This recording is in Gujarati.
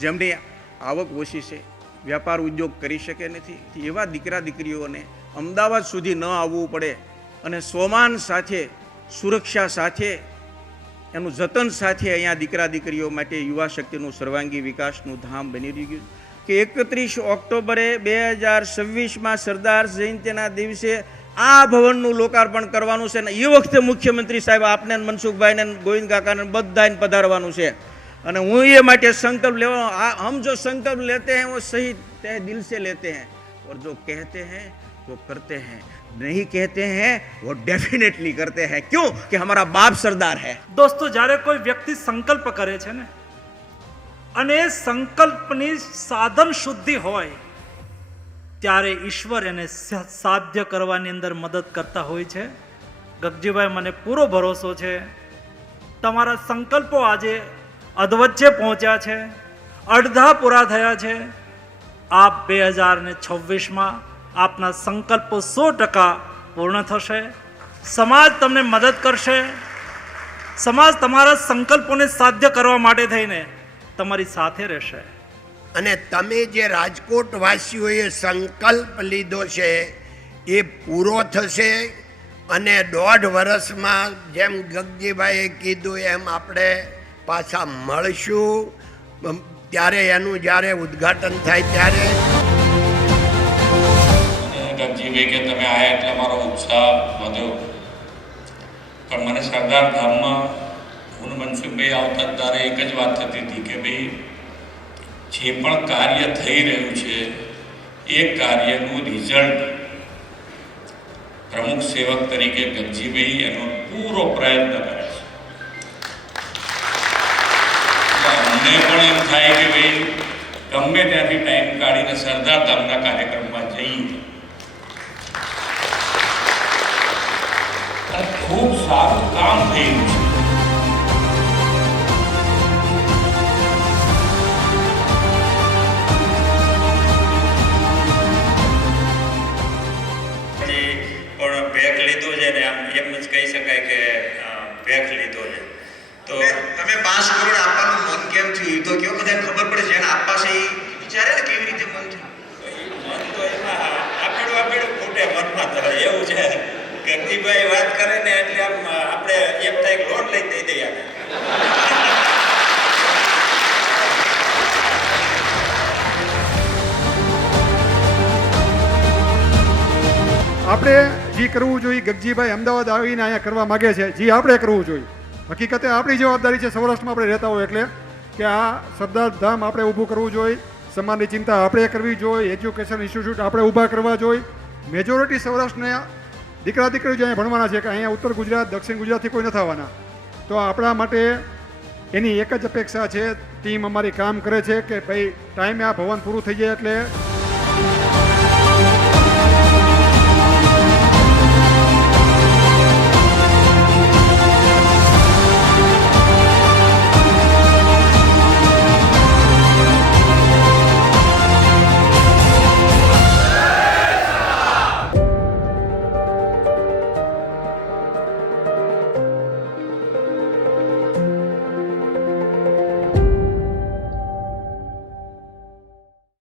જેમની આવક ઓછી છે વ્યાપાર ઉદ્યોગ કરી શકે નથી, એવા દીકરા દીકરીઓને અમદાવાદ સુધી ન આવવું પડે અને સોમાન સાથે, સુરક્ષા સાથે, એનું જતન સાથે અહીંયા દીકરા દીકરીઓ માટે યુવા શક્તિનું સર્વાંગી વિકાસનું ધામ બની રહ્યું કે એકત્રીસ ઓક્ટોબરે બે હજાર છવ્વીસમાં સરદાર જયંતિના દિવસે આ ભવનનું લોકાર્પણ કરવાનું છે અને એ વખતે મુખ્યમંત્રી સાહેબ આપને મનસુખભાઈને ગોવિંદ કાકાને બધાને પધારવાનું છે. અને હું એ માટે સંકલ્પ લેવા हम जो संकल्प लेते हैं वो सही तय दिल से लेते हैं और जो कहते કરતે वो करते કહેતે नहीं कहते हैं वो डेफिनेटली करते हैं क्यों कि हमारा बाप દોસ્તો, જ્યારે કોઈ વ્યક્તિ સંકલ્પ કરે છે ને, અને સંકલ્પની સાધન શુદ્ધિ હોય, ત્યારે ઈશ્વર એને સાધ્ય કરવાની અંદર મદદ કરતા હોય છે. ગગજીભાઈ, મને પૂરો ભરોસો છે. તમારા સંકલ્પો આજે અધવચ્ચે પહોંચ્યા છે. અડધા પૂરા થયા છે. આપ બે હજાર ને છવ્વીસમાં આપના સંકલ્પો સો ટકા પૂર્ણ થશે. સમાજ તમને મદદ કરશે. સમાજ તમારા સંકલ્પોને સાધ્ય કરવા માટે થઈને તમારી સાથે રહેશે. અને તમે જે રાજકોટ વાસીઓએ સંકલ્પ લીધો છે, એ પૂરો થશે અને દોઢ વર્ષમાં જેમ ગગજીભાઈએ કીધું એમ આપણે પાછા મળશું. ત્યારે એનું જ્યારે ઉદ્ઘાટન થાય ત્યારે. ગગજીભાઈ કે તમે આયા એટલે મારો ઉત્સાહ વધ્યો. પણ મને સરદાર ધામમાં હું મનસુખભાઈ આવતા ત્યારે એક જ વાત થતી હતી કે ભાઈ, જે પણ કાર્ય થઈ રહ્યું છે, એ કાર્યનું રિઝલ્ટ પ્રમુખ સેવક તરીકે ગગજીભાઈ એનો પૂરો પ્રયત્ન કરે છે એટલે અમને કે ભાઈ, ગમે ત્યાંથી ટાઈમ કાઢીને સરદાર ધામના કાર્યક્રમમાં જઈએ. ખૂબ સારું કામ થયું છે. વિચારે ને કેવી રીતે મન મન તો એમાં આપેડું આપેડું ફૂટે મનમાં ધરે એવું છે ગગજીભાઈ વાત કરે ને એટલે આમ આપણે એમ થાય? કે લોન લઈ દઈ દઈએ આપણે જે કરવું જોઈએ, ગગજીભાઈ અમદાવાદ આવીને અહીંયા કરવા માગે છે, જે આપણે કરવું જોઈએ. હકીકતે આપણી જવાબદારી છે, સૌરાષ્ટ્રમાં આપણે રહેતા હોય એટલે કે આ સરદાર ધામ આપણે ઊભું કરવું જોઈએ. સમાજની ચિંતા આપણે કરવી જોઈએ એજ્યુકેશન ઇન્સ્ટિટ્યૂટ આપણે ઊભા કરવા જોઈએ. મેજોરિટી સૌરાષ્ટ્રને દીકરા દીકરીઓ જે અહીંયા ભણવાના છે, કે અહીંયા ઉત્તર ગુજરાત, દક્ષિણ ગુજરાતથી કોઈ નથી આવવાના તો આપણા માટે એની એક જ અપેક્ષા છે, ટીમ અમારી કામ કરે છે કે ભાઈ ટાઈમે આ ભવન પૂરું થઈ જાય એટલે